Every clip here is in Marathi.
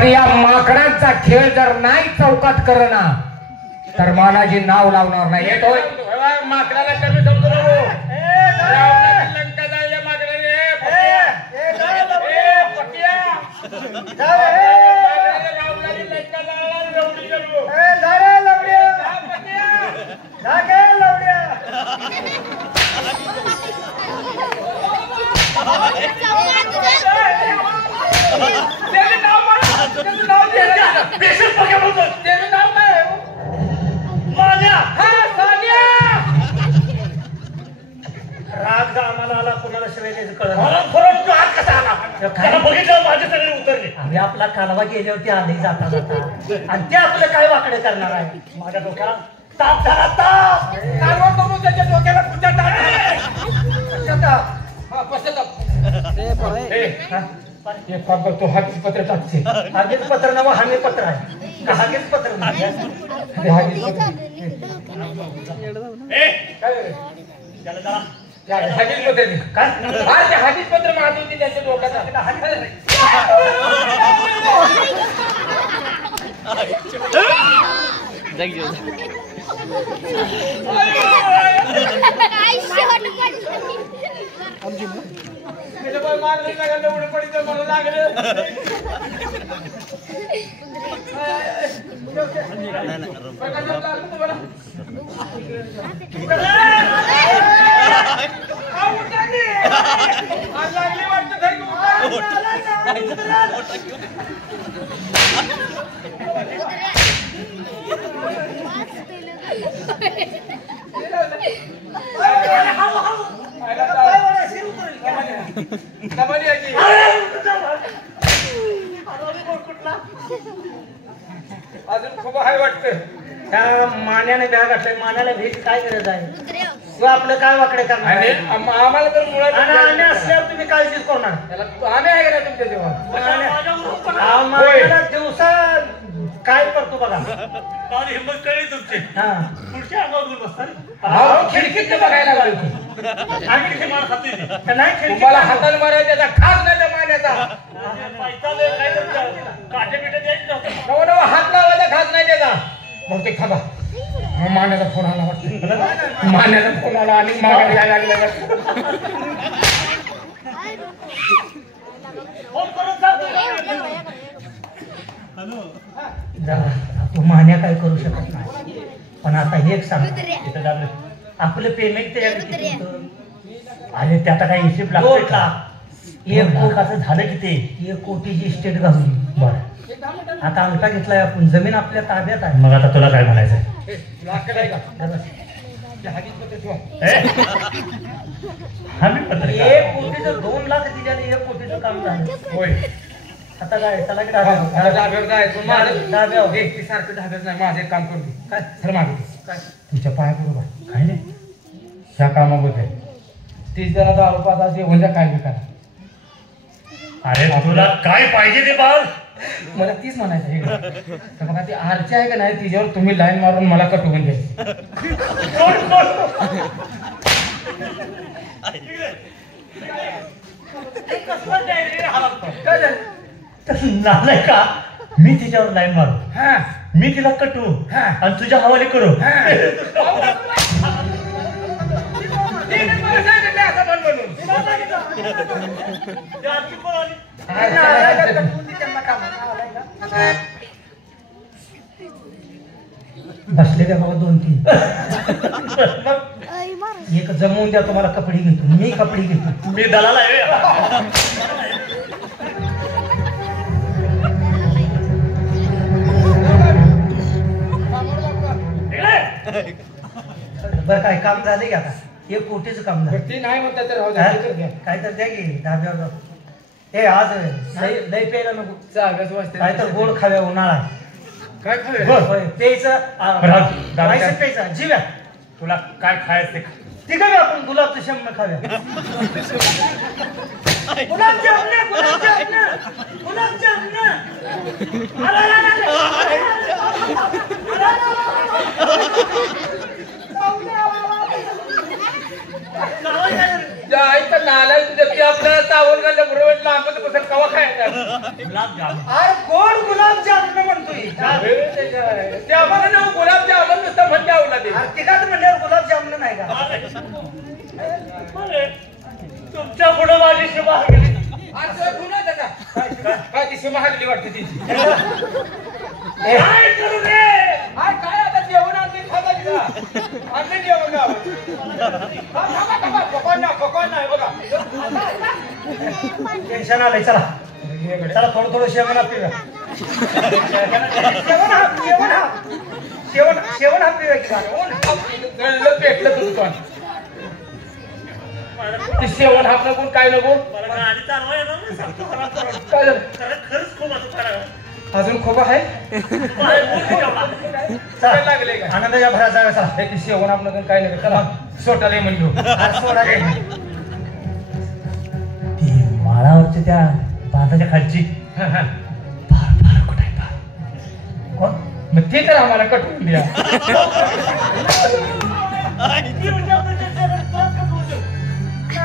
पण या माकडांचा खेळ जर नाही चौकात करना तर मानाजी नाव लावणार नाही. येतोय माकडाला कमी समजू नको. लंका जायला माकडाने राग जा आम्हाला आला कोणाला शिवाय द्यायचं कळलं हात कसा आला बघितलं माझे सगळे उतरले. आम्ही आपला कालवा गेल्यावरती आले जाता जाता आणि ते आपलं काय वाकडे करणार आहे. माझ्या डोक्याला ताप झाला ताप. कालवा करून त्याच्या डोक्याला पुढच्या तो हागीच पत्र टाकते. हागीच पत्र नव हागे पत्र आहे का हागीच पत्र नाही. हागीच पत्र काय हागीच पत्र मारत होती त्याच्या डोक्याचा. अजून खूप हाय वाटतं. त्या मान्याने बॅग घातलाय. मान्याला भेट काय गरज आहे किंवा आपलं काय वाकडे करणार आहे. आम्हाला तर मुळात आम्ही असल्यावर तुम्ही काळजीच करणार. आम्ही आहे का नाही तुमच्या जेव्हा मान्याला दिवसा काय करतो बघा. हिंमत कळली तुमची. पुढच्या अंगावर बसतात खिडकीत बघायला लागलो. नाही तुम्हाला हाताला मारायचा त्याचा खास नाही त्या मान्याचा. हात लावायचा खास नाही त्याचा. मग ते खाबा मान्याचा फोन आला वाटतं. मान्याचा फोन आला आणि मागायला लागला. तो मान्या काय करू शकत नाही. पण आता एक सांग आपलं पेमेंट अरे ते आता काय हिशेब लागतो का. 1 लाखाचं झालं की ते 1 कोटीची स्टेट घालून. बरं आता अंगठा घेतलाय आपण. जमीन आपल्या ताब्यात आहे. मग आता तुला काय म्हणायचं हमी पत्र 1 कोटीचं 2 लाख दिल्याने 1 कोटीचं काम झालं. होय आता काय चला की धाब्यावर जायचं. डाब्यावर ती सारखं धाब्यात नाही. माझं एक काम करतो काय सर मागे काय तुमच्या पाया बरोबर काय नाही ह्या कामाबद्दल ती जरा दारू पाच जेवण काय बी करा. अरे तुला काय पाहिजे ते बाळ. मला तीच म्हणायचं हे तर बघा ती आरची आहे का नाही तिच्यावर तुम्ही लाईन मारून मला कटवून द्यायची. नाही का मी तिच्यावर लाईन मारू. मी तिला कटू आणि तुझ्या हवाली करू. बसले का बाबा 2-3 एक जमवून द्या. तुम्हाला कपडे घेतो मी. कपडे घेतो मी दलाल आहे. बरं काय काम झाले की आता 1 कोटीचं काम झालं. ती नाही म्हणतात तर काय तर द्या की धाब्यावर. हे आज लय प्यायला नको. काय तर गोड खाव्या. उन्हाळा काय खावे प्यायचं प्यायचं जीव्या. तुला काय खायचं ते ते काय आपण गुलाबचं शम्म खाव्या. नाला तुझ्या उन्हाळ्यात चावल घाललं बरोबर लांबच बसेल कवा खायचा गुलाबजाम अरे गोड गुलाबजाम म्हणतोय ते आम्हाला ना गुलाबजामुन नुसतं म्हणजे आवडला ते तिघात म्हणल्यावर गुलाबजामुन नाही का तुमच्या पुढे माझी शिवा गेली काय ती सीमा हल्ली वाटते तिची काय करू रे काय आता जेवण आणली खाता आणले जेवण पकवान नाही बघा टेन्शन आलंय चला चला थोडं थोडं शेवण पिऊया शेवण पिऊया पेटलं तुझं पण शेवण हा नको काय नको मला गाडी चालवाय ना सांगतो काय झालं खरंच खूप असं खरं अजून खोबा आहे काय लागले का आनंदाच्या भरात जाऊया चला हे शेवण आपलं काय नाही चला सोटा लेमन घेऊ सोडा ती माळावरच्या त्या बांधाच्या खालची फार फार कुठे आहे फार कोण मग ते तर आम्हाला कटवून द्या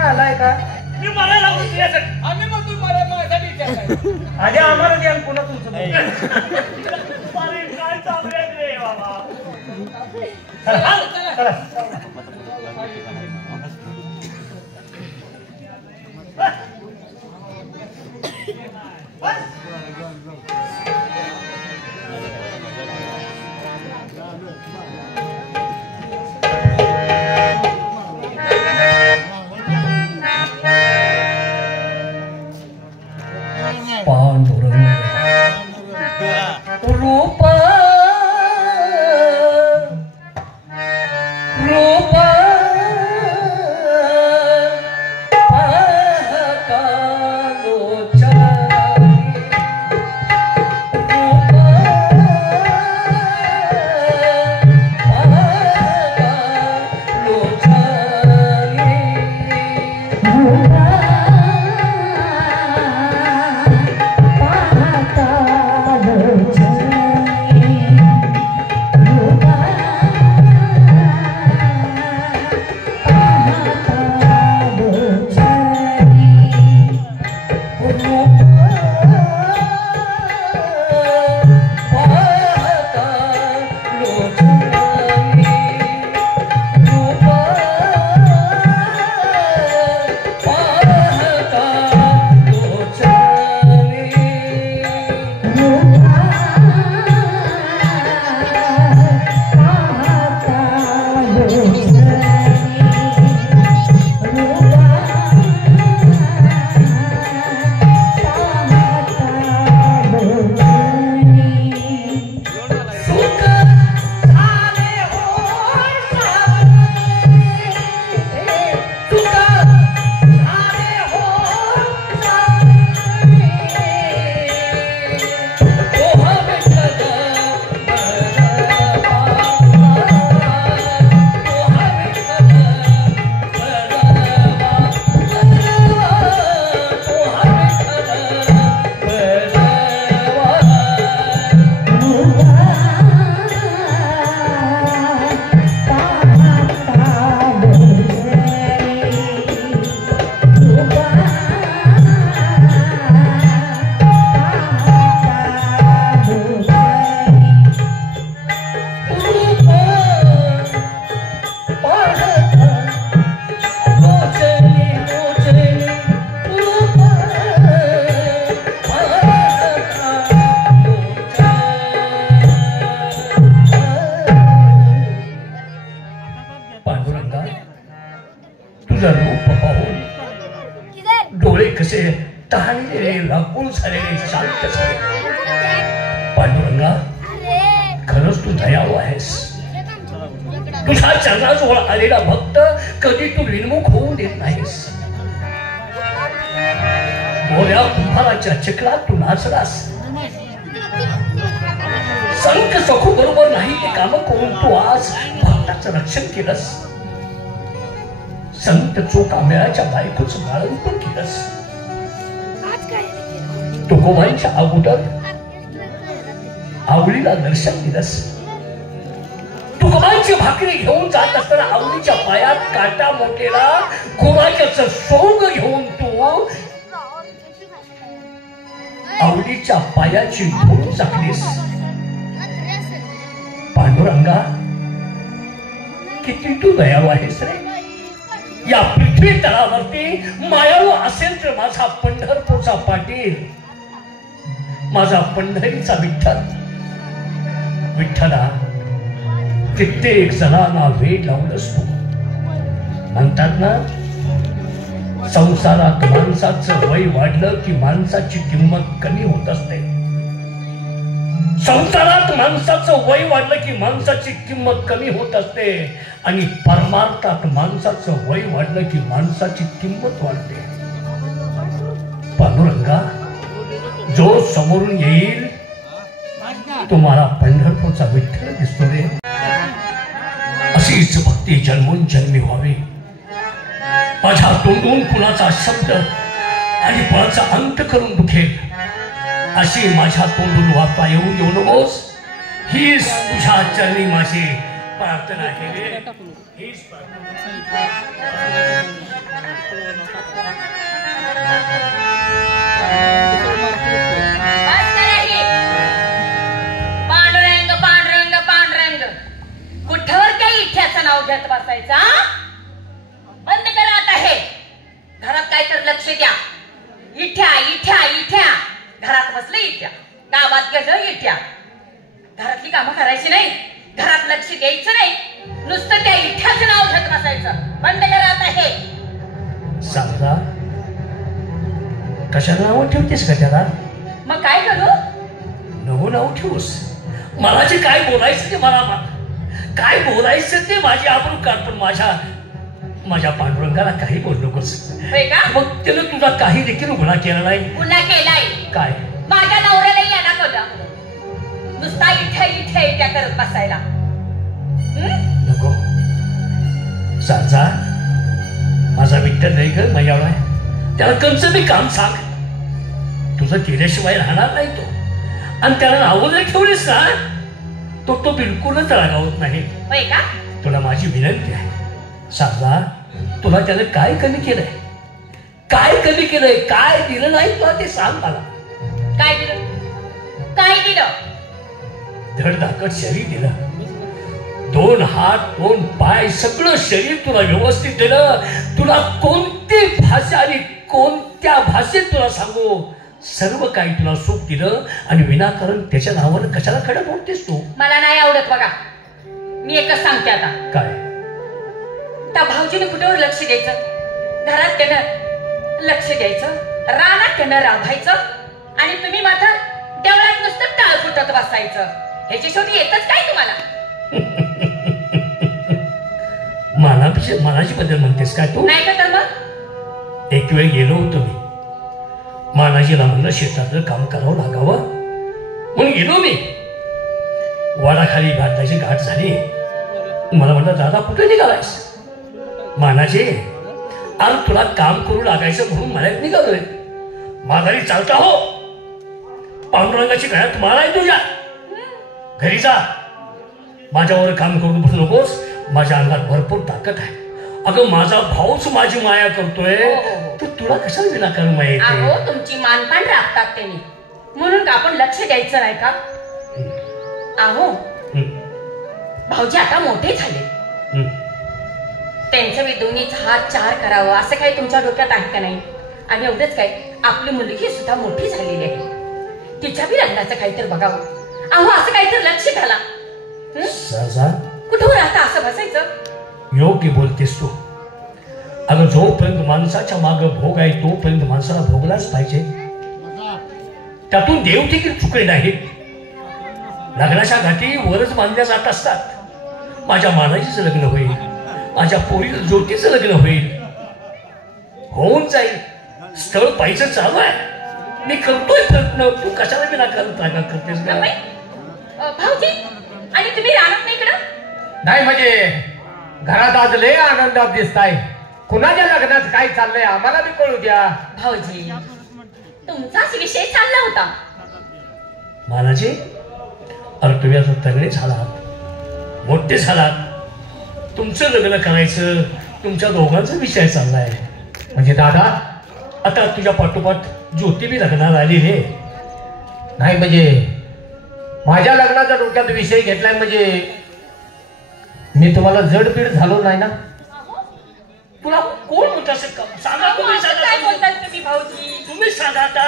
आलाय का मी मला लागू तुझ्यासाठी आम्ही मग तुम्हाला माझ्यासाठी विचारताय आधी आम्हाला द्या पुन्हा तुमचं काय चालू आहे रे बाबा चला कसे तहानलेले व्याकुळ झालेले शांत झाले. पांडुरंगा खरंच तू दयाळू आहेस. तुझ्या चरणाजवळ आलेला भक्त कधी तू विनमुख होऊन देत नाहीस. गोव्या कुंभाराच्या चिखलात तू नाचलास. संत सखू बरोबर नाही ते काम करून तू आज भक्ताचं रक्षण केलंस. संत चोकामेळाच्या बायकोचं बाळंपण केलंस. तुकोबांच्या अगोदर आवळीला दर्शन दिलंस. सुगमांची भाकरी घेऊन जात असताना आवडीच्या पायात काटा मोठेला गुराच्याच सोंग घेऊन तू आवडीच्या पायाची धूळ चाकलीस. पांडुरंगा, किती तू दयाळू आहेस रे. या पृथ्वी तळावरती मायाळू असेल तर माझा पंढरपूरचा पाटील, माझा पंढरीचा विठ्ठल. विठ्ठला, कित्येक जणांना वेळ लावलंस तू. म्हणतात ना, संसारात माणसाचं वय वाढलं की माणसाची किंमत कमी होत असते. संसारात माणसाचं वय वाढलं की माणसाची किंमत कमी होत असते आणि परमार्थात माणसाचं वय वाढलं की माणसाची किंमत वाढते. पांडुरंगा, जो समोरून येईल तुम्हाला पंढरपूरचा विठ्ठल दिसतो रे. अशीच भक्ती जन्मोन जन्मी व्हावी. माझ्या तोंडून कुणाचा शब्द आणि कुणाचा अंत करून दुखेल अशी माझ्या तोंडून वापा येऊन येऊ नकोस. हीच तुझ्या चरणी माझी प्रार्थना आहे रे. हीच पांडुरंग पांडुरंग पांडुरंग, कुठवर काही इथ्याचं नाव घेत बसायचा. बंद करा आता हे. घरात काय तर लक्ष द्या. इथ्या इथ्या इथ्या, घरात बसले इथ्या, गावात गेलं इथ्या. घरातली कामं करायची नाही, घरात लक्ष द्यायचं नाही, नुसतं त्या इथ्याचं नाव घेत बसायचं. बंद करा आता हे. सांगा, कशाला नाव ठेवतेस का त्याला? मग काय करू? नको नाव ठेवूस. मला जे काय बोलायचं ते मला काय बोलायचं ते माझी आबरू काढ, पण माझ्या पांडुरंगाला काही बोलू नकोस. मग त्यानं तुझा काही देखील गुन्हा केला नाही. गुन्हा केलाय. काय? माझ्या नवऱ्याला येणार होता नुसता इथे इथे इथे करत बसायला. नको साजा, माझा विठ्ठल नाही ग मैयाळा आहे. त्याला कंच मी काम सांग. तुझं केल्याशिवाय राहणार नाही तो. आणि त्याला नावं जर ठेवलीस ना तो बिलकुलच रागावत नाही. तुला माझी विनंती आहे साजा, तुला त्याने काय कमी केलंय? काय कमी केलंय? काय दिलं नाही तुला ते सांग मला. काय दिलं? काय दिलं? धडधाकट शरीर दिलं. 2 हात 2 पाय सगळं शरीर तुला व्यवस्थित दिलं. तुला कोणती भाषा आणि कोणत्या भाषेत तुला सांगू, सर्व काही तुला सुख दिलं आणि विनाकारण त्याच्या नावानं कशाला खडं बोलतेस तू? मला नाही आवडत बघा. मी एकच सांगते आता. काय? त्या भाऊजीने कुठेवर लक्ष द्यायचं, घरात त्यानं लक्ष द्यायचं, रानात त्यानं राबायचं आणि तुम्ही मात्र देवळात नुसतं टाळ फुटत बसायचं. ह्याची शेवटी येतच काय तुम्हाला? मनाची बद्दल म्हणतेस काय तू? नाही का तर मग? एक वेळ गेलो होतो मी मानाजीला, म्हणलं शेतातलं काम करावं लागावं म्हणून गेलो मी. वाडाखाली भाताची गाठ झाली. मला म्हणलं, दादा कुठे निघालायस? मानाजी, अरे तुला काम करू लागायचं म्हणून मला निघालोय. माघारी चालता हो. पांडुरंगाची गळ्यात माळ आहे तुझ्या. घरी जा. माझ्यावर काम करून बसू नकोस. माझ्या अंगात भरपूर ताकद आहे. अगं माझा भाऊच माझी माया करतोय, तर तुला कशाला विनाकारण माया येते? तुमची मानपान राखतात त्यांनी, म्हणून आपण लक्ष द्यायचं नाही का? आहो भाऊजी आता मोठे झाले. त्यांचं बी दोन्हीचा हात 4 करावं असं काही तुमच्या डोक्यात आहे का नाही? आणि एवढंच काय, आपली मुलगी सुद्धा मोठी झालेली आहे. तिच्या बी लग्नाचं काहीतरी बघावं. अहो असं काहीतरी लक्ष घाला. कुठं राहता असं बसायचं? योग्य बोलतेस तू. अगं जोपर्यंत माणसाच्या मागे भोग आहे तोपर्यंत माणसाला भोगलाच पाहिजे. त्यातून देव देखील चुकले नाहीत. लग्नाच्या घाटी वरच बांधल्या जात असतात. माझ्या मानाजीचं लग्न होईल, माझ्या पोरीचं ज्योतीचं लग्न होईल, होऊन जाईल. स्थळ पाहिजे चालू आहे. मी करतोय प्रयत्न. तू कशाला विनाकारण करतेस? भाऊजी, आणि तुम्ही राहणार नाही इकडं? नाही म्हणजे घरात आज लय आनंदात दिसताय. कुणाच्या लग्नात काय चाललंय आम्हाला बी कळू द्या. भाऊजी, तुमचाच विषय चालला होता. मानाजी, अरे तुम्ही आता तगडे झाला. मोठे झालात, तुमचं लग्न करायचं तुमच्या दोघांचा विषय चाललाय. म्हणजे दादा आता तुझ्या पाठोपाठ ज्योती बी लग्नाला आली रे. नाही म्हणजे माझ्या लग्नाचा डोक्यात विषय घेतलाय म्हणजे मी तुम्हाला जडपीड झालो नाही ना. तुला कोण होत असेल का? सांगा तुम्ही, काय बोलताय तुम्ही भाऊजी? तुम्ही सांगा आता.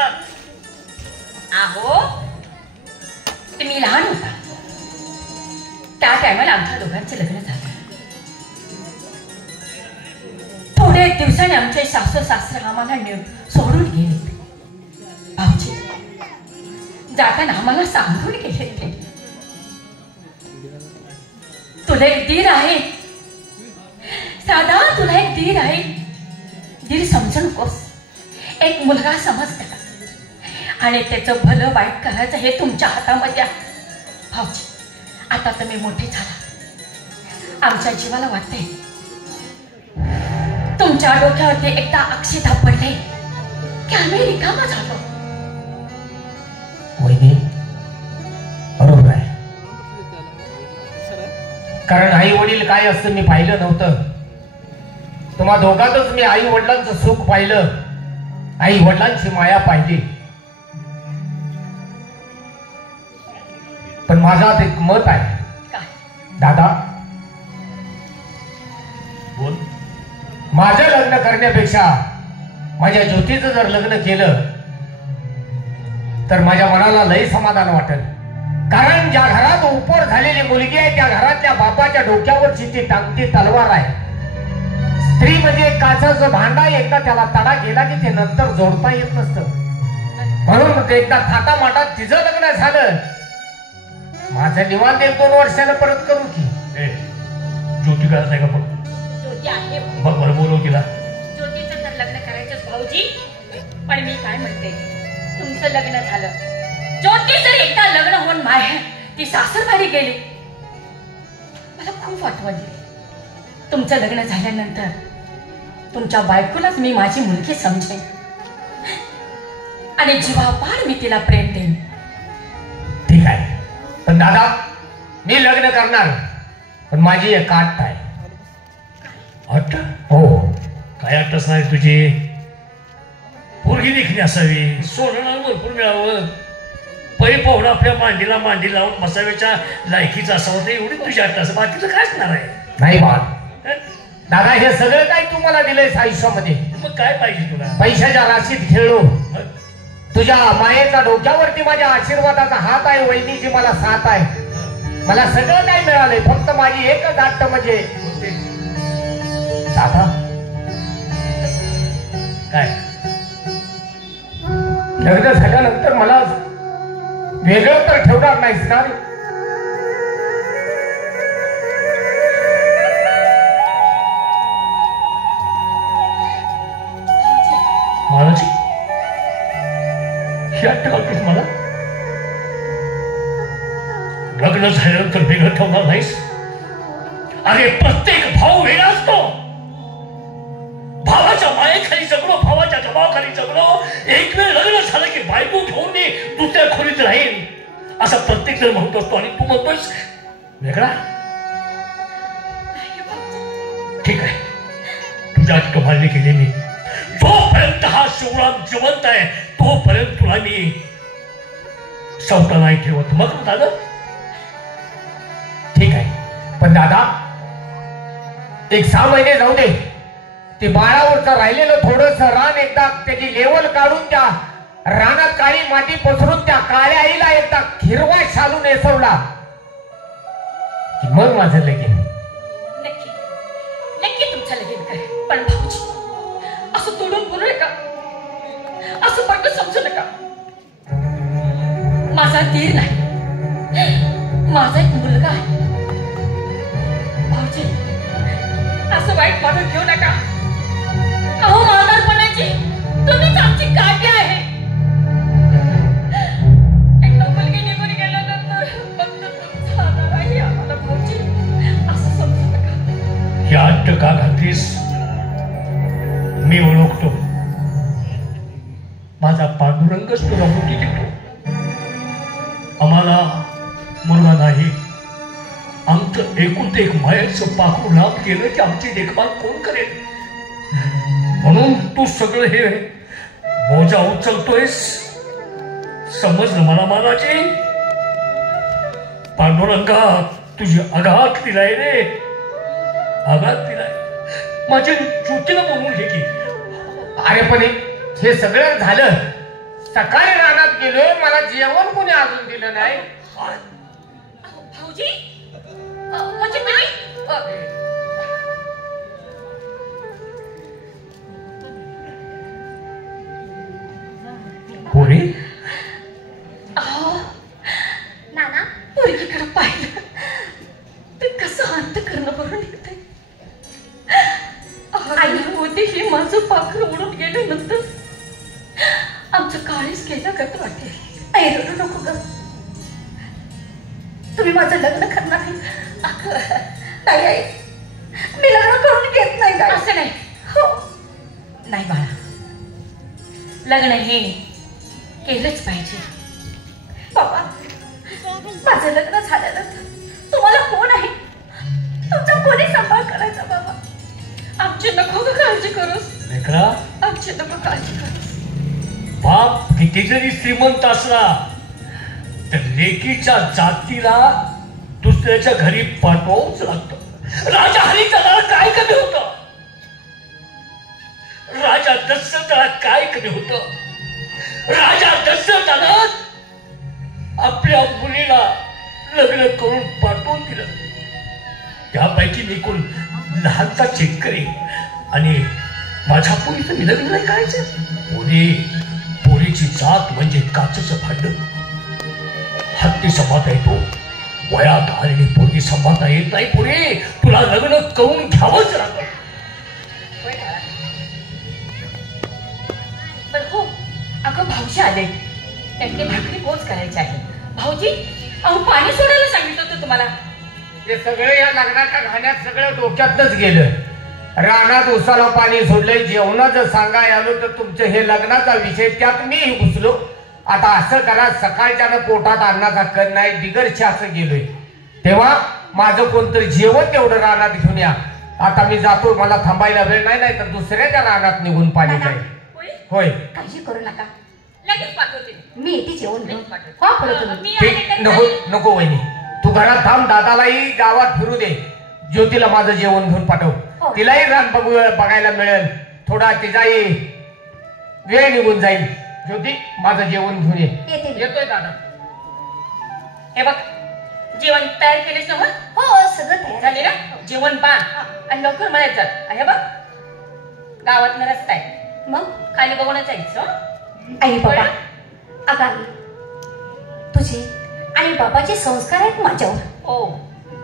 आहो तुम्ही लहान होता त्या टायमाला आमच्या दोघांचं लग्न झालं. थोडे दिवसांनी आमचे सासू सासरे आम्हाला सोडून गेले. भाऊजी जाताना आम्हाला सांगून गेले ते तुला एक दीर आहे, साधा तुला एक दीर आहे. दीर समजू नकोस, एक मुलगा समज त्याला आणि त्याचं भलं वाईट करायचं हे तुमच्या हातामध्ये आहे. भाऊजी आता तुम्ही मोठे झाला, आमच्या जीवाला वाटते तुमच्या डोक्यावरती एकदा अक्षता पडले की आम्ही रिकामा झालो. वहिनी बरोबर आहे, कारण आई वडील काय असतं मी पाहिलं नव्हतं. तुम्हा दोघातच मी आई वडिलांचं सुख पाहिलं, आई वडिलांची माया पाहिली. पण माझा एक मत आहे काय? दादा, बोल. माझं लग्न करण्यापेक्षा माझ्या ज्योतीचं जर लग्न केलं तर माझ्या मनाला लय समाधान वाटेल. कारण ज्या घरात उपर झालेली मुलगी आहे त्या घरातल्या बापाच्या डोक्यावरची ती टांगती तलवार आहे. स्त्री म्हणजे काचाचं भांडा, एकदा त्याला तडा गेला की ते नंतर जोडता येत नसतं. म्हणून एकदा थाटामाटात तिचं लग्न झालं, माझं निवांत 1-2 वर्षानं परत करू की. ज्योती करायचं आहे का? पण ज्योती आहे, बघ बरं बोलव तिला. ज्योतीचं तर लग्न करायचंच भाऊजी. पण मी काय म्हणते, तुमचं लग्न झालं, ज्योती जर एकदा लग्न होऊन माहेर ती सासरवाडी गेली, मला खूप आठवण येईल. तुमचं लग्न झाल्यानंतर तुमच्या बायकोलाच मी माझी मुलगी समजेन आणि जीवापाड मी तिला प्रेम देईन. ठीक आहे, पण दादा मी लग्न करणार, पण माझी एक अट आहे. अट्ट? हो. काय अट्टच नाही तुझी? पोरगी देखणी असावी, सोनं भरपूर मिळावं, पै पाहुणा आपल्या मांडीला मांडी लावून बसाव्याच्या लायकीचं असावं, ते एवढी तुझी अट्ट असं. बाकीचं काय असणार आहे? नाही बाळ दादा, हे सगळं काय तुम्हाला दिलंय आयुष्यामध्ये. मग काय पाहिजे तुला? पैशाच्या राशीत खेळलो, मग तुझ्या मायेच्या डोक्यावरती माझ्या आशीर्वादाचा हात आहे, वहिनीची मला साथ आहे. मला सगळं काय मिळालंय, फक्त माझी एकच अट्ट म्हणजे दादा काय लग्न झाल्यानंतर मला वेगळं तर ठेवणार नाहीस ना? महाराज ही अट्ट घालतोस मला? लग्न झाल्यानंतर वेगळं ठेवणार नाहीस? अरे प्रत्येक भाऊ वेगळा असतो. भावाच्या मायेखाली जगलो, भावाच्या दबावाखाली जगलो, एक वेळ लग्न झालं की बायको घेऊन मी दुसऱ्या खोलीत राहीन असं प्रत्येक जण म्हणत असतो, आणि तू म्हणतोस वेगळा. ठीक आहे, तुझ्या अट्ट मान्य केली मी. जोपर्यंत हा शिवराम जिवंत आहे तोपर्यंत तुला मी सवटा नाही ठेवत. मग दादा ठीक आहे, पण दादा एक 6 महिने जाऊ दे. ते बाळावरचं राहिलेलं थोडस रान एकदा त्याची लेवल काढून त्या रानात काळी माती पसरून त्या काळ्या आईला एकदा हिरवा शालू नेसवला की मग माझं लगीन. नक्की नक्की तुमचं लगीन करेल. पण भाऊजी असं तोडून बोलू नका, असं पटकन समजू नका. माझा दीर नाही, माझा एक मुलगा आहे. भाऊजी असं वाईट मानून घेऊ नका. अहो म्हातारपणाची तुम्हीच आमची काठी आहे. एकदा मुलगी निघून गेल्यानंतर फक्त तुमचा आधार आहे आम्हाला. भाऊजी असं समजू नका. ही अट्ट का घालतीस? मी ओळखतो. माझा पांडुरंगच तुला मुलगी देतो. आम्हाला मुलगा नाही, आमचा आमचं एकूण एक मायाचं पाखरू लाभ केलं की आमची देखभाल कोण करेल? म्हणून तू सगळं हे बोजा उचलतोयस. समजलं मला महाराजी. पांडुरंगा तुझी आघात दिलाय रे, आघात दिलाय. माझ्या ज्योतीला बोलून घे की. अरे पण हे सगळं झालं, सकाळी रानात गेलोय, मला जेवण कोणी अजून दिलं नाही. भाऊजी म्हणजे मी पोरी नाना पोरगीकडे पाहिलं ते कसं अंत करणं भरून येते. आई होती हे माझं पाखर उडून गेल्यानंतर आमचं काळीच गेलं का वाटेल. आई रडू नको ग, तुम्ही माझं लग्न करणार नाही. आई मी लग्न करून घेत नाही. असं नाही. हो नाही बाळा, लग्न हे केलंच पाहिजे. बाबा माझं लग्न झाल्यानंतर तुम्हाला कोण आहे, तुमचा कोणी सांभाळ करायचा? बाबा आमची नको काळजी करूस, लेकरा. आमची नको काळजी करूस. बाप किती जरी श्रीमंत असला तर लेकीच्या जातीला दुसऱ्याच्या घरी पाठवावंच लागतं. राजा हरिचंद्राला काय कमी होतं? राजा दशरथाला काय कमी होतं? राजा दशरथानं आपल्या मुलीला लग्न करून पाठवून दिलं. त्यापैकी मी कोण लहानचा शेतकरी आणि माझ्या पोरीचं मी लग्न नाही करायचं. पोरीची जात म्हणजे काचेचं भांड. हत्ती सांभाळता येतो, वयात आलेली पोरगी सांभाळता येत नाही. पोरी तुला लग्न करून घ्यावंच लागतं. पण हो अगं भाऊजी आले, त्यांनी भाकरी पोच करायची आहे. भाऊजी अहो पाणी सोडायला सांगितलं होतं तुम्हाला. हे सगळं या लग्नाच्या घाण्यात सगळं डोक्यातच गेलं. रानात उसाला पाणी सोडलंय, जेवणाचं सांगाय आलो तर तुमचं हे लग्नाचा विषय त्यात मी घुसलो. आता असं करा, सकाळच्यानं पोटात अन्नाचा कण नाही, बिगरचे असं गेलोय, तेव्हा माझं कोणतरी जेवण तेवढं रानात घेऊन या. आता मी जातो, मला थांबायला वेळ नाही, नाही तर दुसऱ्याच्या रानात निघून पाणी जाईल. होय काळजी करू नका, लगेच पाठवते मी येते जेवण घेऊन. नको नको वहिनी, तू घरात थांब, दादालाही गावात फिरू दे, ज्योतीला माझं जेवण घेऊन पाठव. तिलाही रान बघायला मिळेल, थोडा तिचाही वेळ निघून जाईल. ज्योती माझं जेवण घेऊन ये. येतोय दादा. हे बघ जेवण तयार केलेस ना? हो सगळं तयार झाले ना? जेवण बांध आणि लवकर मळ्यात जात. हे बघ गावात रस्ता आहे, मग खाली बघूनच जायचं. आई बाबा अगं तुझे आणि बाबाचे संस्कार आहेत माझ्यावर. हो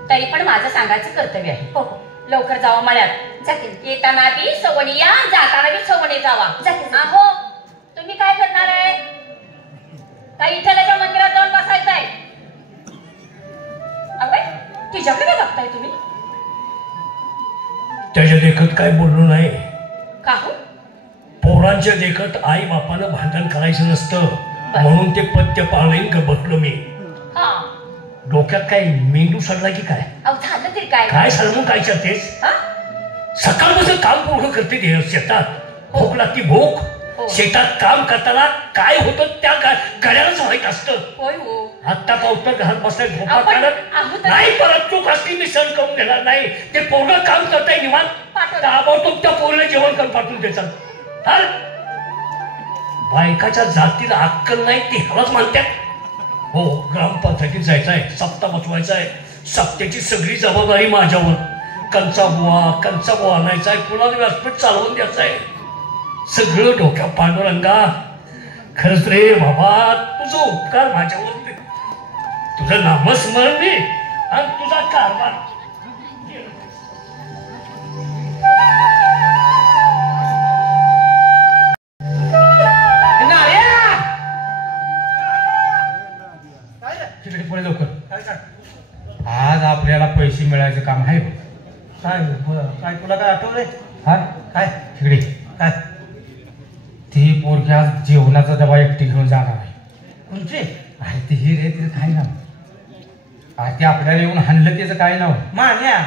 तरी पण माझं सांगायचं कर्तव्य आहे. हो लवकर जावा मळ्यात. जाते. येताना बी सवणी या, जाताना बी सवणी जावा. जाते. अहो तुम्ही काय करणार आहे? काही विठ्ठलाच्या मंदिरात जाऊन बसायचं आहे? अगं तिच्याकडे बघताय तुम्ही? त्याच्या देखत काय बोललो नाही. का हो? पोरांच्या देखत आई बापानं भांडण करायचं नसतं, म्हणून ते पथ्य पाळून बसलो मी. हा डोक्यात काय मेंदू सडला की काय? अहो झालं तरी काय? काय सडवून काय करतेस? सकाळपासून काम पूर्ण करते ते शेतात. भूक लागती भूक. शेतात काम करताना काय होतं त्या गड्यालाच माहित असतं. होय हो. आत्ता पावतर घरात बसलाय झोपा काढत नाही. परत चूक असती मी सण करून घेणार नाही. ते पोरगं काम करताय निवांत, ताबडतोब त्या पोरीला जेवण करून पाठवून देतात. बायकाच्या जातीला अक्कल नाही ती ह्यालाच मानतात. हो ग्रामपंचायतीत जायचं आहे, सप्ता बसवायचा आहे, सप्त्याची सगळी जबाबदारी माझ्यावर. कंचा बुवा आणायचा आहे, कुणाला व्यासपीठ चालवून द्यायचं आहे, सगळं डोक्या. पांडुरंगा खरंच रे बाबा तुझं उपकार माझ्यावर, तुझं नामस्मरण मी आणि तुझा कारभार. लवकर आज आपल्याला पैसे मिळायचं काम आहे. काय काय तुला काय आठवलंय? हा काय तिकडे काय ती पोरगी आज जेवणाचा डबा एकटी घेऊन जाणार आहे. कोणची? अरे ती ही रे, तिथे काय ना ते आपल्याला येऊन हाणलं त्याचं काय नाव मान्या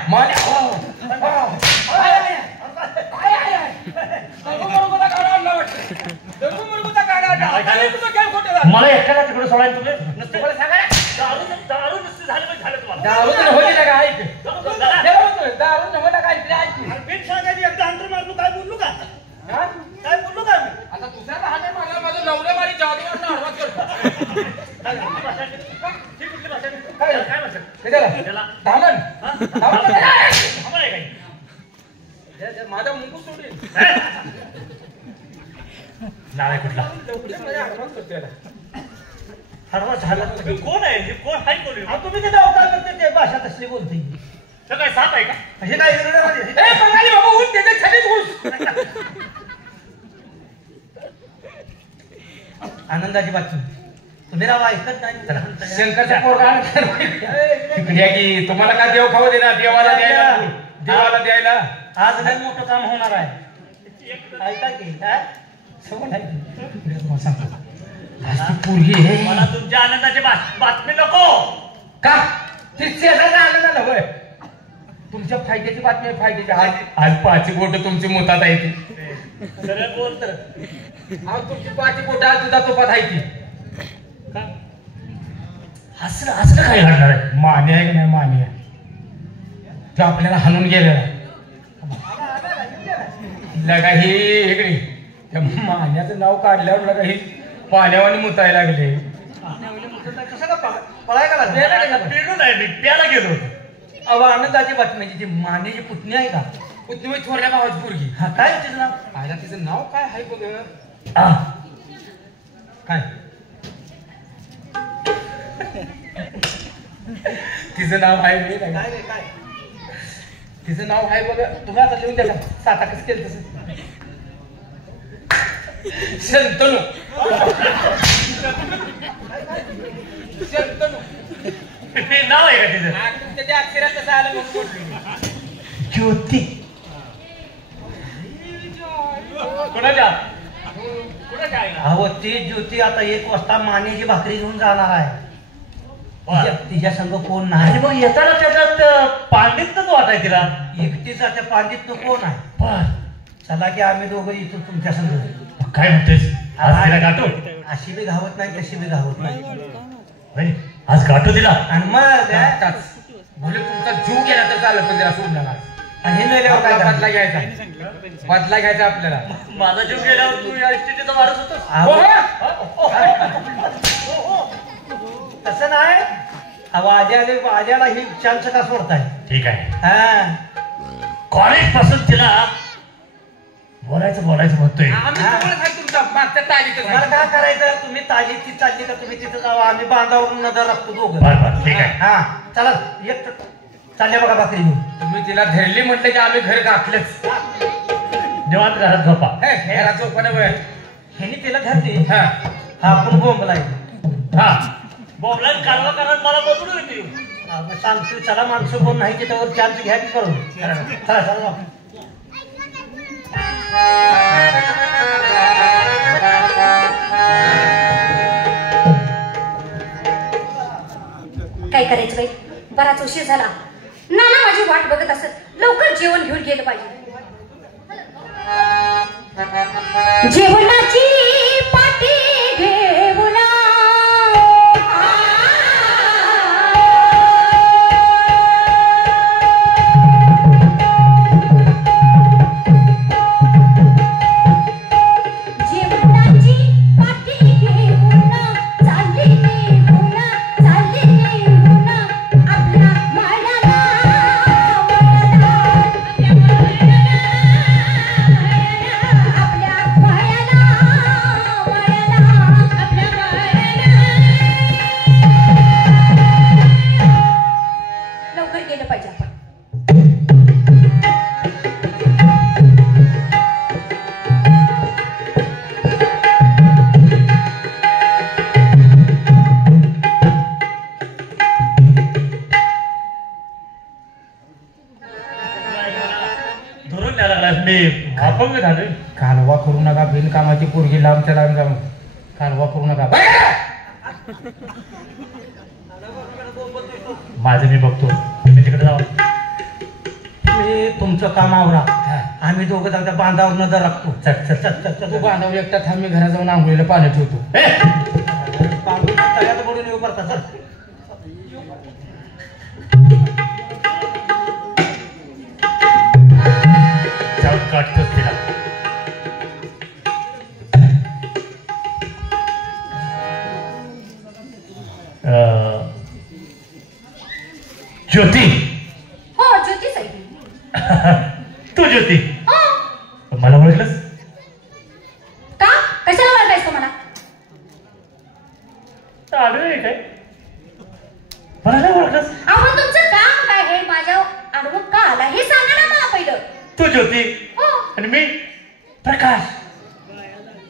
मला एकट्याला तिकडे सोडायला तुम्ही नसते मला सांगा दारू नसते झालं पण झालं तुम्हाला दारू तर होती ना का ऐक दारू नव्हतं का ऐक सांगायची एकदा अंतर मारलो काय बोललो का काय बोललो का आता दुसऱ्याला हाणे मारला माझं नवऱ्या मारी जादूवरनं आवाज करतो माझा मुंगू सोडील नाव कुठला हरवा झाला कोण आहे कोण आहे कोण तुम्ही ते अवतार करते ते भाषा तसली बोलते काय साप आहे का हे काय बंगाली बाबा ऊस त्याच्या छातीत ऊस आनंदाची बातमी तुम्ही राव ऐकत नाही शंकरचा पोरगा तिकडे की तुम्हाला काय देव खाऊ दे ना देवाला द्यायला आज लय मोठं काम होणार आहे ऐका की काय तुम्हाला सांगतो आज ती पोरगी आहे मला तुमच्या आनंदाची बातमी नको का ती शेजारचा आनंद नव्हे तुमच्या फायद्याची बातमी आहे फायद्याची आज 5 बोट तुमची मुतात आहे ती सरळ बोल तर आज तुमची 5 बोट आज दुधा तुपात आहे ती असं काय घडणार आहे मान्य आहे की नाही मान्य तो आपल्याला हाणून गेलेला लगा ही इकडे त्या मान्याचं नाव काढल्यावर लगा ही पाण्यावानी मुतायला लागले कसं का पळाय का पेरून आहे मी प्याला गेलो होतो अहो आनंदाची बातमी ती मानेची पुतणी आहे का पुतणी थोरल्या भावाची पोरगी हा काय तिचं नाव आयला तिचं नाव काय आहे बघ काय तिचं नाव आहे मी काय काय तिचं नाव आहे बघ तुम्ही आता लिहून द्या साता कसं केलं तसं शंतनू शंतनू नाव आहे का तिचं तुमच्या अक्षरात कसं आलं म्हणून ज्योती कोणाच्या अहो ती ज्योती आता 1 वाजता मानेची भाकरी घेऊन जाणार आहे तिच्या संग कोण नाही मग येताना त्याच्यात पांडितच वाटाय तिला एकटीचा त्या पांडित कोण आहे चला की आम्ही दोघं इथून तुमच्या संग काय म्हणतेस आज तिला गाठो अशी बी घावत नाही तशी बी घावत नाही आज गाठो तिला आणि मग बोले तुमचा जीव गेला तर चालत पण त्याला सोडणार आणि हे नाही काय बदला घ्यायचा आपल्याला माझा जीव गेल्यावर तू या स्थितीत मारत होतो तसं नाही आज्याला ही चान्स का सोडताय ठीक आहे हा कॉलेज पासून तिला बोलायचं म्हणतोय तुम्हाला काय करायचं तुम्ही ताजी ती चालली का तुम्ही तिथं जावा आम्ही बांधावरून नजर राखतो दोघं बरं ठीक आहे हा चला एक चालल्या बघा भाकरी घेऊन तुम्ही तिला धरली म्हटलं की आम्ही घर गाठलेच निवांत घरात झोपा घरात झोपणं वेळ ह्यानी तिला धरली हा आपण बोंबलाय हा बोबला कारवा करत मला बघून येते सांगतो चला माणसं कोण नाही त्याच्यावर चान्स घ्या की करून चला चला काय करायचं बाई बराच उशीर झाला नाना माझी वाट बघत असत लवकर जेवण घेऊन गेलं पाहिजे जेवणाची पाटी घेऊन अपंग झाले कालवा करू नका बिनकामाची पोरगी लांबच्या लांब जाऊन कालवा करू नका माझं मी बघतो, मी तिकडे जाऊ. तुम्ही तुमचं काम आवरा, आम्ही दोघं जाऊ त्या बांधावर नजर राखतो. चल चल चल चल चल. तू बांधव एकटा थांब, मी घरात जाऊन आंघोळीला पाणी ठेवतो. तळ्यात बुडून येऊ करता. चल. जाऊन काढतोच तिला. ज्योती. हो ज्योतीच आहे ती. तू ज्योती, हो. मला ओळखलंस? का कशाला ओळखायचं मला? आलोय काय? मला नाही ओळखलंस? आपण तुमचं काम काय हे माझ्या अनुभव का आला हे सांगा ना मला पहिलं. तू ज्योती हो. आणि मी प्रकाश.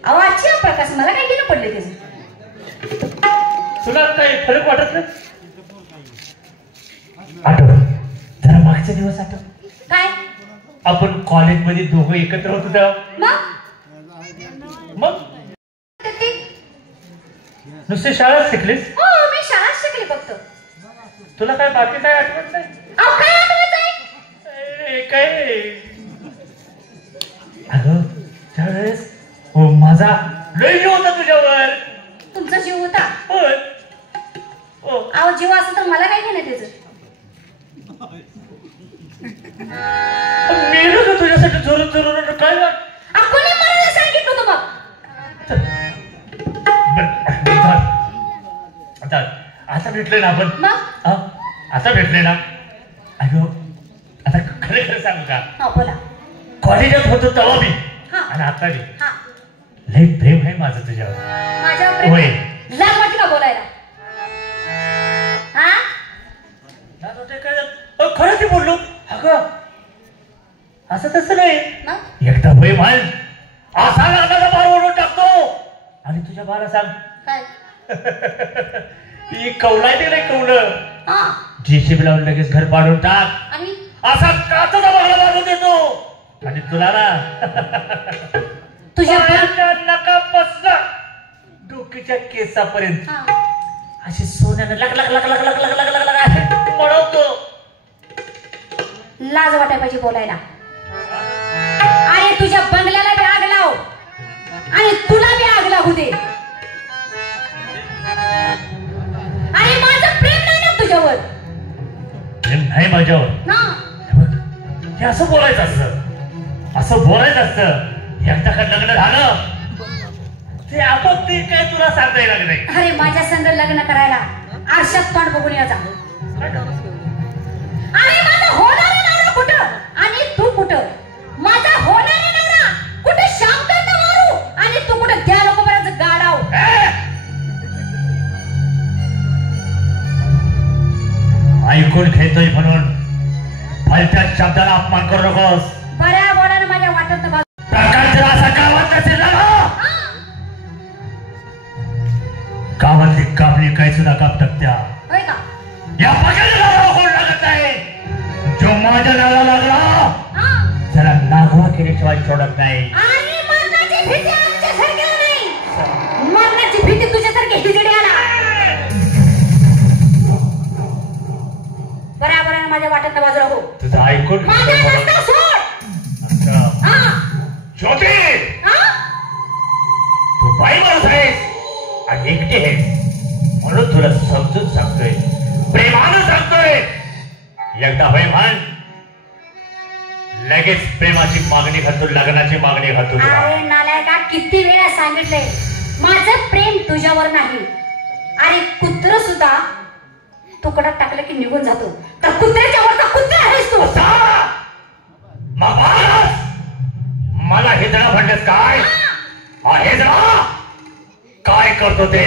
अहो आजची प्रकाश मला काय घेणं पडले त्याचं. तुला काही फरक वाटत नाही? आठव, जरा मागचे दिवस आठव. काय आपण कॉलेजमध्ये दोघं एकत्र होतो तेव्हा. मग ते नुसते शाळा शिकलीस? हो मी शाळा शिकले फक्त. तुला काय बाकी काय आठवत नाही? अहो काय आठवत आहे? काय अगं त्यावेळेस माझा लय जीव होता तुझ्यावर. तुमचा जीव होता? होय. हो. अहो जीव असं तर मला काय घेणं त्याचं. मेलो का तुझ्यासाठी जोरून जोरून काय वाट? कोणी मला सांगितलं होतं मग? आता भेटले ना आपण. मग आता भेटले ना. अगं आता खरं खरं सांगू का? हा बोला. कॉलेजात होतो तेव्हा मी हा. आणि आता मी हा लय प्रेम आहे माझं तुझ्यावर. माझ्यावर प्रेम होय. आहे? लाज वाटली का बोलायला? हा खरं ते बोललो. अगं असं तसं नाही. मग एकदा होय म्हण, असा नानाला बार ओढून टाकतो आणि तुझ्या बाला सांग काय? ही कौलाय ते नाही कौलं. हा जेसीबी लावून लगेच घर पाडून टाक. आणि असा काचाचा बाला बांधून देतो आणि तुला ना तुझ्या नकापासून डोकीच्या केसापर्यंत हा अशी सोन्यानं लग लग लग लग लग लग लग लग लग मळवतो. लाज वाटाय पाहिजे बोलायला. अरे तुझ्या बंगल्याला बी आग लाव आणि तुला बी आग लागू दे. अरे माझं प्रेम नाही ना तुझ्यावर. प्रेम नाही माझ्यावर ना हे असं बोलायचं असतं. असं बोलायचं असतं. एकदा का लग्न झालं ते आपण ते काय तुला सांगता येणार नाही. अरे माझ्या संग लग्न करायला आरशात पाठ बघून याचा. अरे माझा होणारा नवरा कुठं आणि तू कुठं? माझा होणारा नवरा कुठं शांतता मारू आणि तू कुठं त्या लोकांपर्यंत गाडाव. ऐकून घेतोय म्हणून भलत्या शब्दाला अपमान करू नकोस. बऱ्या बोलानं माझ्या वाटत प्रकार जर असा गावात नसेल ना गावातली कापली काय सुद्धा काप टाकत्या. होय का? या पगाराला कोण लागत आहे? जो माझ्या नाला लागला हा त्याला नागवा केल्याशिवाय सोडत नाही. आणि मरणाची भीती आमच्यासारख्याला नाही. मरणाची भीती तुझ्यासारखी हिजड्याला. बऱ्या माझ्या वाटत बाजूला हो. तुझं ऐकून माझ्या रस्ता सोड. अच्छा. हा ज्योती, हा तू बाई माणूस आहेस आणि एकटी आहेस म्हणून तुला समजून सांगतोय, प्रेमानं सांगतोय. एकदा होय म्हण, लगेच प्रेमाची मागणी घालतो, लग्नाची मागणी घालतो. अरे नालायका किती वेळा सांगितलंय माझं प्रेम तुझ्यावर नाही. अरे कुत्र सुद्धा तुकडात टाकलं की निघून जातो, तर कुत्र्याच्या वरचा कुत्रा आहेस तू. मला हे जणा म्हणतेस काय? हा हे जणा काय करतो ते